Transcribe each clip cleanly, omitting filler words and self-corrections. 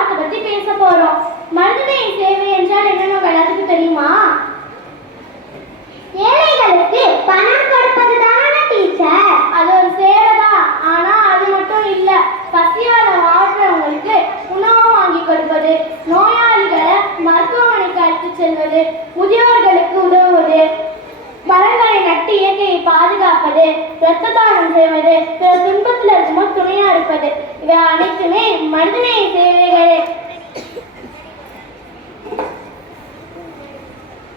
பாடத்தை பத்தி பேச போறோம். மனிதநேய சேவை என்றால் என்னன்னு எல்லாத்துக்கும் தெரியுமா? ஏழைகளுக்கு பணம் கொடுப்பது தானே டீச்சர். அது ஒரு சேவை தான். ஆனா அது மட்டும் இல்ல. பசியால வாழ்றவங்களுக்கு உணவு வாங்கி கொடுப்பது, நோயாளிகளை மருத்துவமனைக்கு அழைத்து செல்வது, முதியோர்களுக்கு உதவுவது, மரங்களை நட்டு இயற்கையை பாதுகாப்பது, இரத்த தானம் செய்வது, பிற துன்பத்தில் இருக்கும்போது துணையா இருப்பது, இவை அனைத்துமே மனிதநேய சேவைகளே.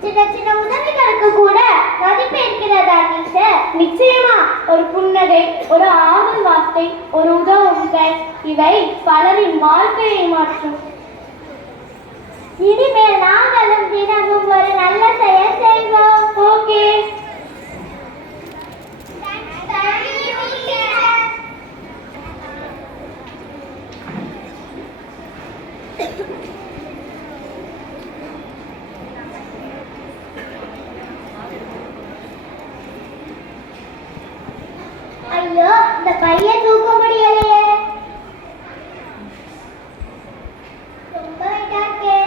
சின்ன சின்ன உதவிகளுக்கு கூட மதிப்பு இருக்கிறதா டீச்சர்? நிச்சயமா. ஒரு புன்னகை, ஒரு ஆறுதல் வார்த்தை, ஒரு உதவுகள், இவை பலரின் வாழ்க்கையை மாற்றும். இனிமேல் நாங்களும் தினமும் ஒரு நல்ல செயல் செய்வோம். ஓகே. ஐயோ, இந்த பையன் தூக்க முடியலையே. ரொம்ப வெயிட்டா இருக்கே.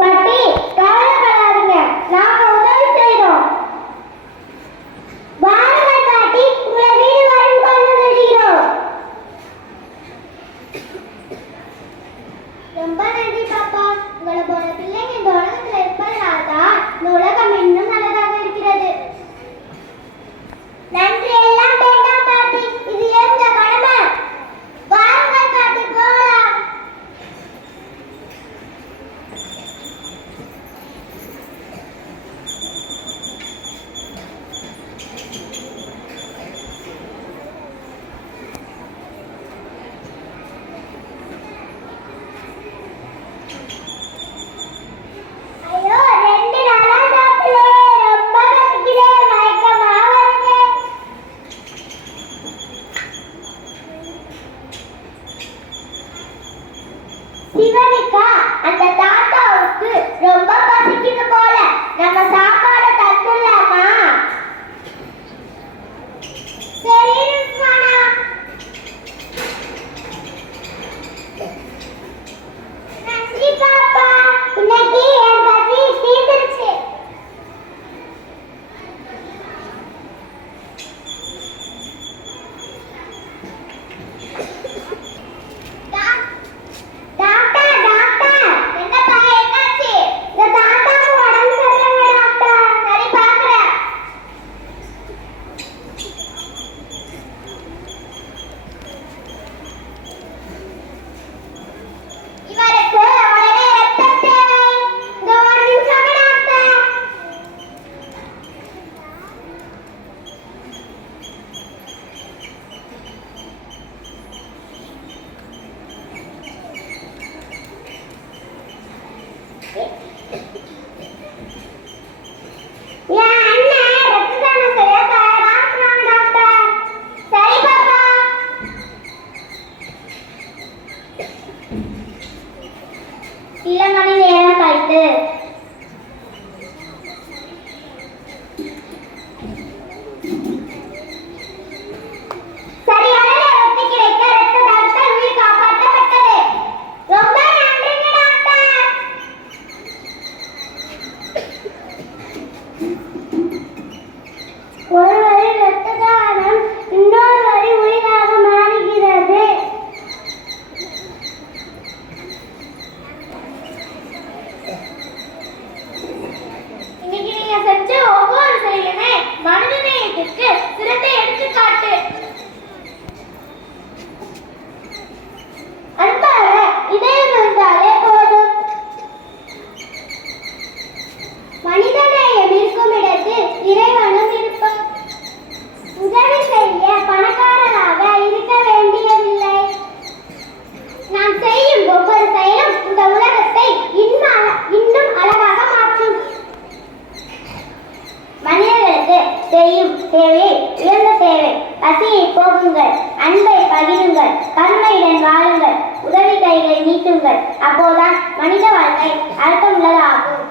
பாட்டி, கவலைப்படாதீங்க, நாங்க உதவி செய்றோம். வாருங்கள் பாட்டி, உங்களை வீடு வரைக்கும் கொண்டு விடுகிறோம். ரொம்ப நன்றி பாப்பா. உங்களை போல பிள்ளைங்க இந்த உலகத்துல இருப்பதனால தான் இந்த உலகம் இன்னும் நல்லதாக இருக்கிறது. நன்றி எல்லாம் வேண்டாம் பாட்டி, இது எங்க கடமை. வாருங்கள் பாட்டி, போகலாம். ஐயோ, 2 நாளா சாப்பிடல. ரொம்ப பசிக்குதே, மயக்கமா வருது. சிவனிக்கா, அந்த தாத்தாவுக்கு ரொம்ப பசிக்குது போல. நம்ம சாப்பாடு தந்துடலாமா? சரி ருக்மணா. நன்றி பாப்பா, இன்னைக்கு என் பசி தீர்ந்துருச்சு. டாக்டர், டாக்டர், என்னப்பா என்னாச்சு? இந்த தாத்தாவுக்கு உடம்பு சரியில்லை டாக்டர். சரி பார்க்கிறேன். இவருக்கு உடனே ரத்தம் தேவை. இந்த ஒரு நிமிஷம் டாக்டர். என் அண்ணன் ரத்த தானம் செய்ய தயாரா இருக்காங்க டாக்டர். சரி பாப்பா. சில மணி நேரம் கழித்து சரியான நேரத்தில் கிடைத்த ரத்த தானத்தால் உயிர் காப்பாற்றப்பட்டது. ரொம்ப நன்றிங்க டாக்டர். ஒரு வரி ரத்த தானம் இன்னொரு வரி உயிராக மாறுகிறது. இன்னைக்கு நீங்க செஞ்ச ஒவ்வொரு செயலுமே மனிதநேயத்திற்கு சிறந்த எடுத்துக்காட்டு. அன்பாக இதயம் இருந்தாலே போதும். மனிதநேயம் இருக்கும் இடத்தில் இறைவனும் இருப்பான். உதவி செய்ய பணக்காரராக இருக்க வேண்டியதில்லை. நாம் செய்யும் ஒவ்வொரு செயலும் இந்த உலகத்தை இன்னும் அழகாக மாற்றும். மனிதர்களுக்கு செய்யும் தேவையை உயர்ந்த தேவை. பசியை போகுங்கள், அன்பை பகிருங்கள், கருணையுடன் வாழுங்கள், உதவி கைகளை நீட்டுங்கள். அப்போதான் மனித வாழ்க்கை அர்த்தமுள்ளதாகும்.